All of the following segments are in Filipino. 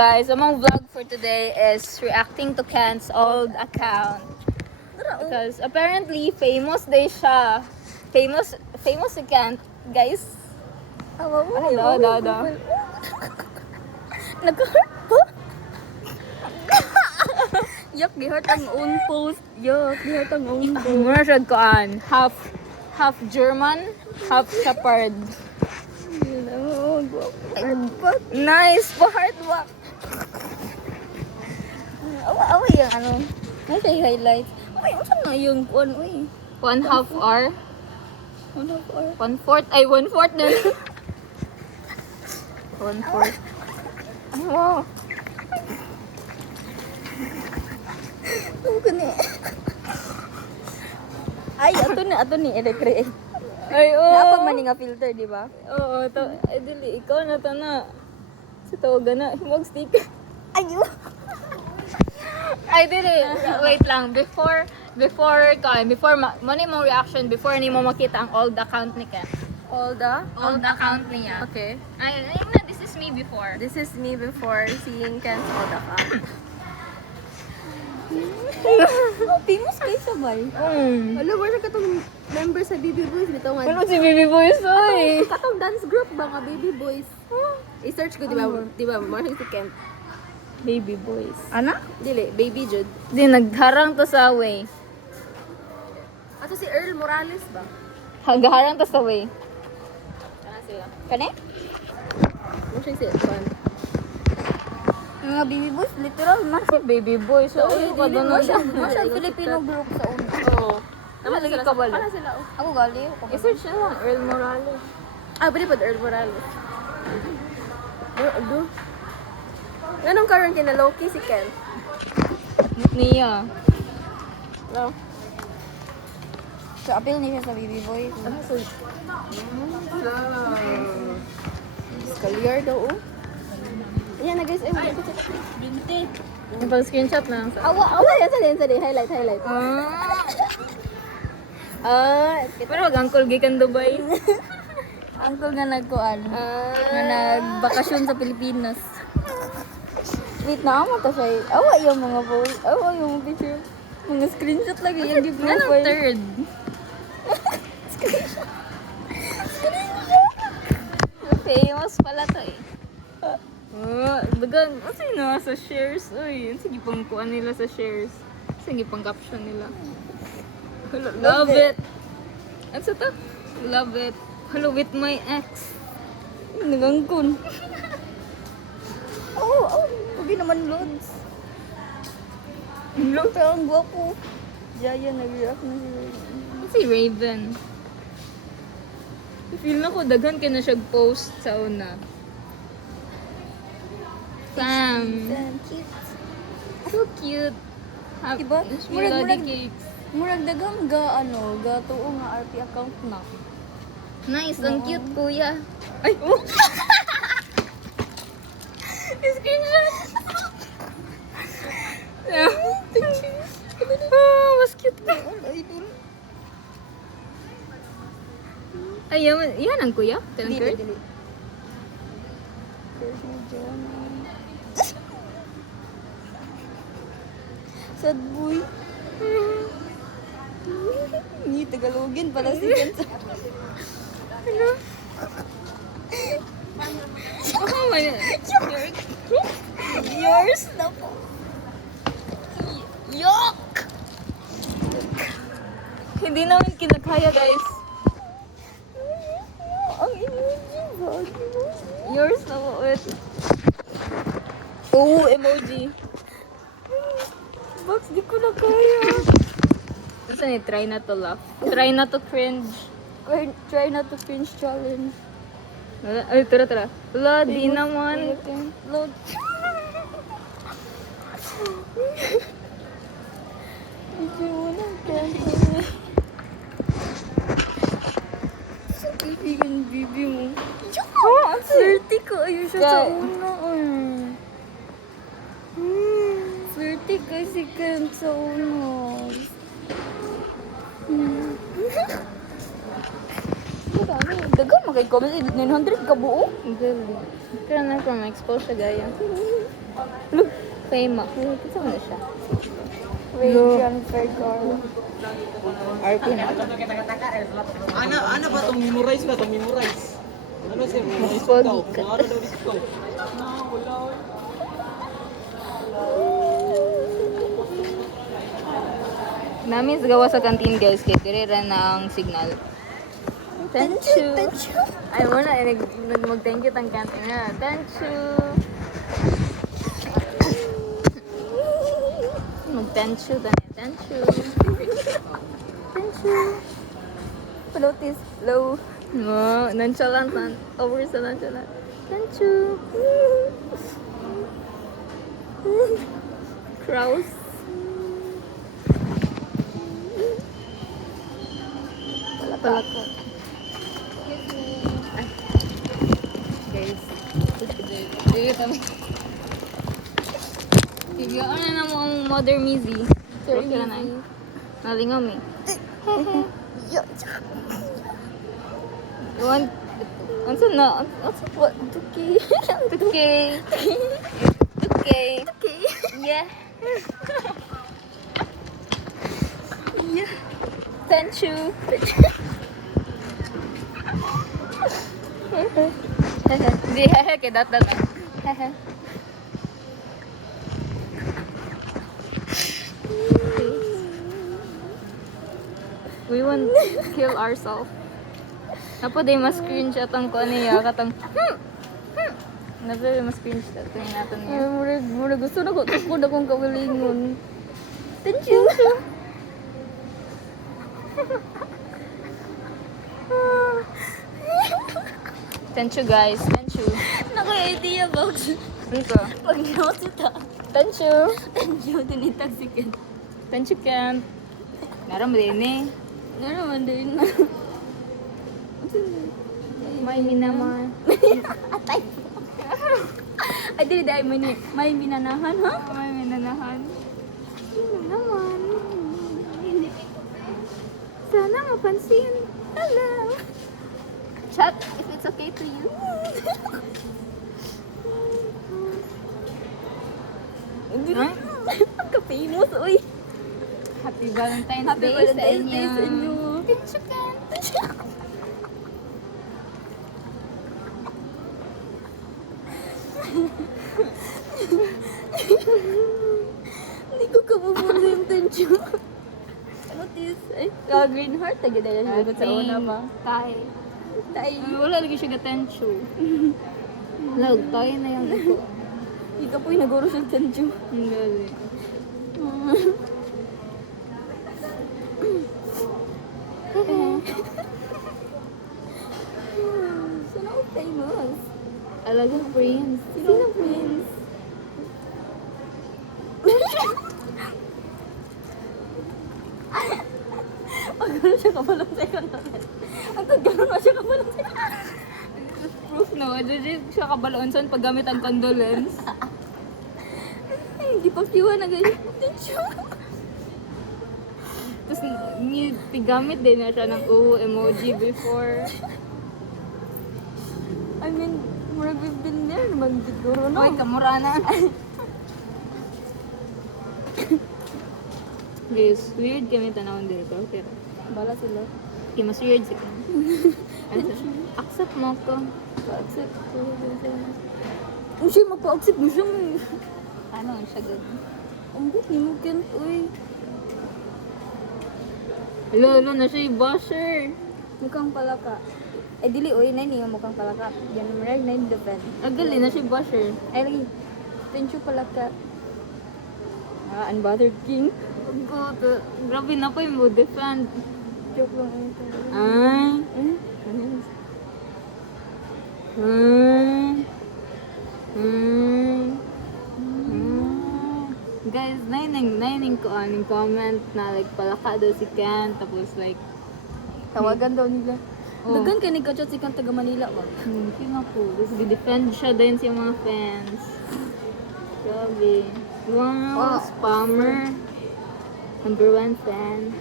Guys, among vlog for today is reacting to Ken's old account. Because apparently famous day siya. Famous si Ken. Guys. Ada. Nag-heart po? Yak, di-heart ang own post. Yak, di-heart ang own post. Muna siya koan. Half German, half Shepherd. Nice po, heartwork. Awa yung ano. Ano siya yung highlight? Ay, ano na yung kuwan, uy. 1/2 hour. 1/2 hour. 1/4. Ay, 1/4 na. 1/4. Ay, wow. Ano ko ni? Ay, ato ni i-recreate. Ay, oo. Napag man nga filter, di ba? Oo, ay, dili. Ikaw na to na. Sa tawagan na. Himog sticker. Ayo! Ay, dili. Wait lang. Before mo ni mong reaction, before ni mo makita ang old account ni Ken. Old account niya. Okay. Ay, na, this is me before. This is me before seeing Ken's old account. Famous kayo sabay. Alam mo ka itong member sa Baby Boys bitaw nga. Ano si Baby Boys, oy? Katong dance group ba nga Baby Boys? I-search ko, di ba? Di ba? Marang si Ken. Baby Boys. Ana? Dili, Baby Jude. Di, nagharang to sa way. Ato si Earl Morales ba? Hagaharang to sa way. Kana sila. Kani? Ano siya si Earl? Mga Baby Boys, literal man. Baby Boys. So, Ay, pa doon mo siya Filipino group sa una. Oo. Naman lagi ka ba? Para sila. Ako gali. I-search na lang, Earl Morales. Ah, pwede pa Earl Morales. Ano? Anong karon kina Loki si Ken? Niya. No. So, appeal niya sa Baby Boy. Ano sa... Career daw, oh. Ayan na guys, Yung pag-screenshot na. awa, sali, highlight. Pero wag Uncle Gikan Dubai. Uncle nga nagkuan, nga nagbakasyon sa Pilipinas. Wait na, ama ta siya. Awa yung mga post, awa yung picture. Mga screenshot lagi yung di Anong profile. third? Famous pala to eh. Dagan, ano sino sa shares? Uy, sige pang kuan nila sa shares. Sige pang caption nila. Love it. Ano sa to? Love it. Hello with my ex. Nagangkon. Pagi naman loads. Pero ang gwapo. Jaya, nag-react na siya. Si Raven. Feel na ko, daghan ka na siya post sa una. Sam. Cute. So cute. Diba? Melody cakes. Murag dagang ga tuo nga RP account na. Nice, ang cute kuya. Ay, oh! Screenshot! Mas cute ka. Ay, yan ang kuya? Tanong Dili, girl? dili. Sad boy. Ni Tagalogin pala si Kenzo. Ano? Baka man yan. Yours na po. Yuck! Hindi namin kinakaya, guys. Ang emoji ba? Yours na po. Wait. Oh, emoji. Box, di ko na kaya. Gusto ni try not to laugh. Try not to cringe. Try not to cringe challenge. Ay, tara. Wala, di naman. Load. Medyo wala cancel. Sa kaibigan bibi mo. Oh, Flirty ko. Ayun siya sa Guy. una. Flirty kasi Ken sa una. Dagan magay comment 900 ka buo. Galing. Kaya na pa ma-expose siya gaya. Fama. Kasi mo na siya. Radian Vergara. RP na. Ana ba itong memorize ba? Itong memorize? Ano siya? Memorize Pogi daw. ka. Ano daw disco? Namin sa gawa sa kantin guys, kaya dirira na ang signal. Thank you. Ay mo na, mag-thank you tang kantin na. Thank you. Mag-thank you, thank you. Thank you. Floaties, low. No, nonchalant man. Over sa nonchalant. Thank you. Kraus. Palaka. Ay. Guys. Sige kami. Sige, ano na mo ang Mother Mizzy? Sir Okay na Mizzy. Nalingam eh. Yo, Iwan. Ano na? what? Tuki. Okay. Okay. Tuki. Yeah. Yeah. Thank you. Hindi, hehe, kay dat lang. Hehe. We won't kill ourselves. Napo day mas screenshot ang ko niya katang Napo mas screenshot ang nato niya. Mura gusto na ko tukod akong kawilingon. Thank you. Thank you guys. Thank you. Naka-idea box. Dito. Pag-note ito. Thank you. Thank you, tinitag si Ken. Thank you, Ken. Naram din eh. Nga naman din. May minaman. Atay. Ay, dili dahil may minanahan, ha? May minanahan. Sino naman? Sana mapansin. Hello. Chat, if it's okay to you. Huh? Pagka-famous, uy. Happy Valentine's Happy Day Valentine's Day sa sa inyo. inyo. Hindi ko kabubulo yung tension. Ano tis? Ay, green heart. Tagad na siya sa una ba? Tay. Tay. Wala lagi siya gatensyo. Lag, tayo na yung ito. Ikaw po yung naguro siyang tension. Hindi. Sino ako famous? Alagang prince. Sino ang prince? Pag gano'n siya kabalong second natin. Ang pag gano'n na siya kabalong second. Proof no, adjust siya kabalaonsan pag gamit ang condolence. Ay, hindi pa kiwa na ganyan. Tension. Tapos gamit din na siya ng emoji before. I mean, murag we've been there naman siguro, no? Uy, kamura na. Guys, weird kami tanawin dito. Pero, Bala sila. okay, mas weird si Ken. Accept mo ko. Pa-accept ko. Ang siya, magpa-accept mo siya. Ano, siya good. Ang buk ni mo, Kent, uy. Lolo na siya yung basher. Mukhang palaka. Eh, dili, uy, na niya mukhang palaka. Yan, marag na yung defend. Agali na siya yung basher. Ay, lagi. Thank you, palaka. Ah, unbothered king. Good. Grabe na po yung mo defend. Joke lang. Ay. Eh? Guys, naining ko aning comment na like palaka daw si Ken tapos like Tawagan daw nila. Oh. Dagan ka ni Kachat si Kang taga Manila ba? hindi nga po. Tapos di-defend siya din sa mga fans. Grabe. Wow, spammer. Number 1 fan.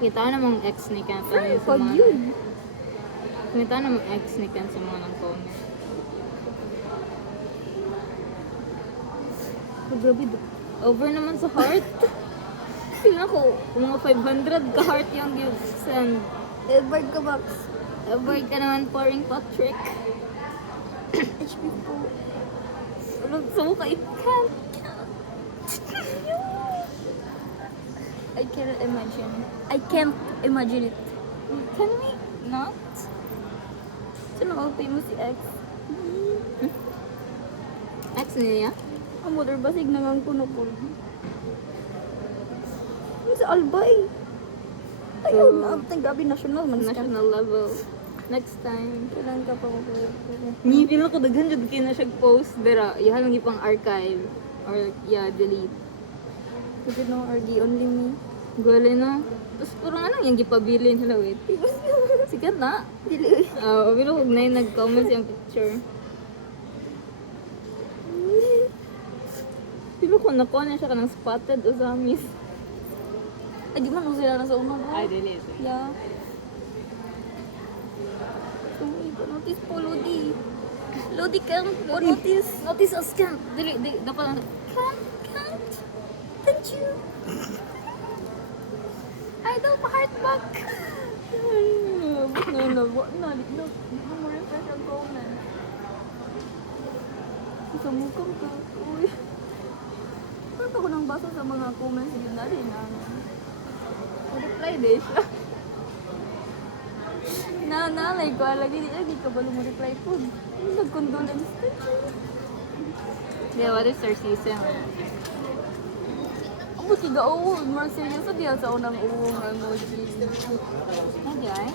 Kita ko namang ex ni Ken sa Pag mga yun. Kita ko namang ex ni Ken sa mga nag-comment. Oh, grabe. Over naman sa heart. Feel ko, mga 500 ka heart yung send. Edward ka, Max. Avoid ka naman pouring Patrick. HP po. Ulog sa mukha, it can't. I cannot imagine. I can't imagine it. Can we not? Sino ang famous si X? Ex niya? Ang mother basig na ngang kuno po. Ano sa Albay? Ayun, ang gabi national man siya. National level. Next time. Kailan ka pa ko. Ni feel ko daghan jud kay na siya post dira. Iha lang ipang archive or delete. Kasi no, RD only me. Gole no. Tapos puro nga lang yung gipabilin sila wait. Sikat na. Dili. Pero kung na yung nag-comment yung picture. Pero kung nakuha na siya ka ng spotted o zamis. Ay, di man mo sila nasa una bro. delete. Yeah. Uy, notice po, Lodi. Lodi kang notice. Notice us can't. Dili, dapat Can't. Thank you. idol pa heart back. No, di mo refresh ang comment. Sa mukang ka. Uy. Parang ako nang basa sa mga comments yun na rin. Reply din siya. Nanay ko, lagi ka ba lumureply po? Nag-condolence. Yeah, what is our season? Ang buti ga, oo, more seryoso diyan sa unang uwong emoji. Hindi ay.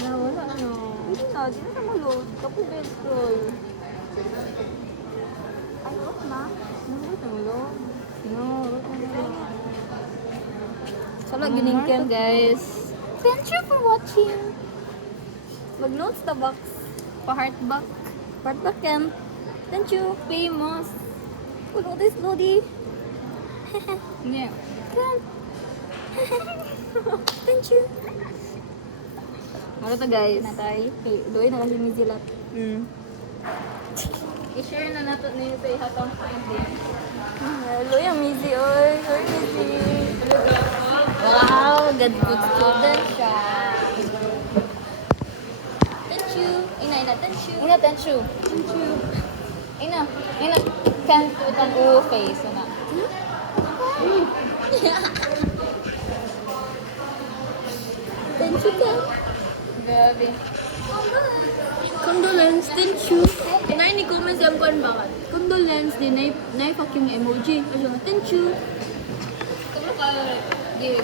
Nawala, ano. Hindi na, di na siya malod. Kapubed scroll. Ay, wala na. Ano ba lo? No, Sala, giningken. guys. Thank you for watching. Mag-notes ta box. Pa-heart back. Part back yan. Thank you. Famous. Puno this, Lodi. Yeah. Thank you. Ano to guys? Natay. Doy na kasi may silat. I-share na nato ninyo sa ihatong finding. Hello, yung Mizzy, oy. Oy, Mizzy. Wow, good student siya. Thank you. Ina, thank you. Ina, thank you. Thank you. Ina, can't put an face. Ina. Thank you, Ken. Grabe. Condolence, thank you. Nay ni comment sa kuan bakit? Condolence din nay fucking emoji. Kasi thank you. Kung ka, di,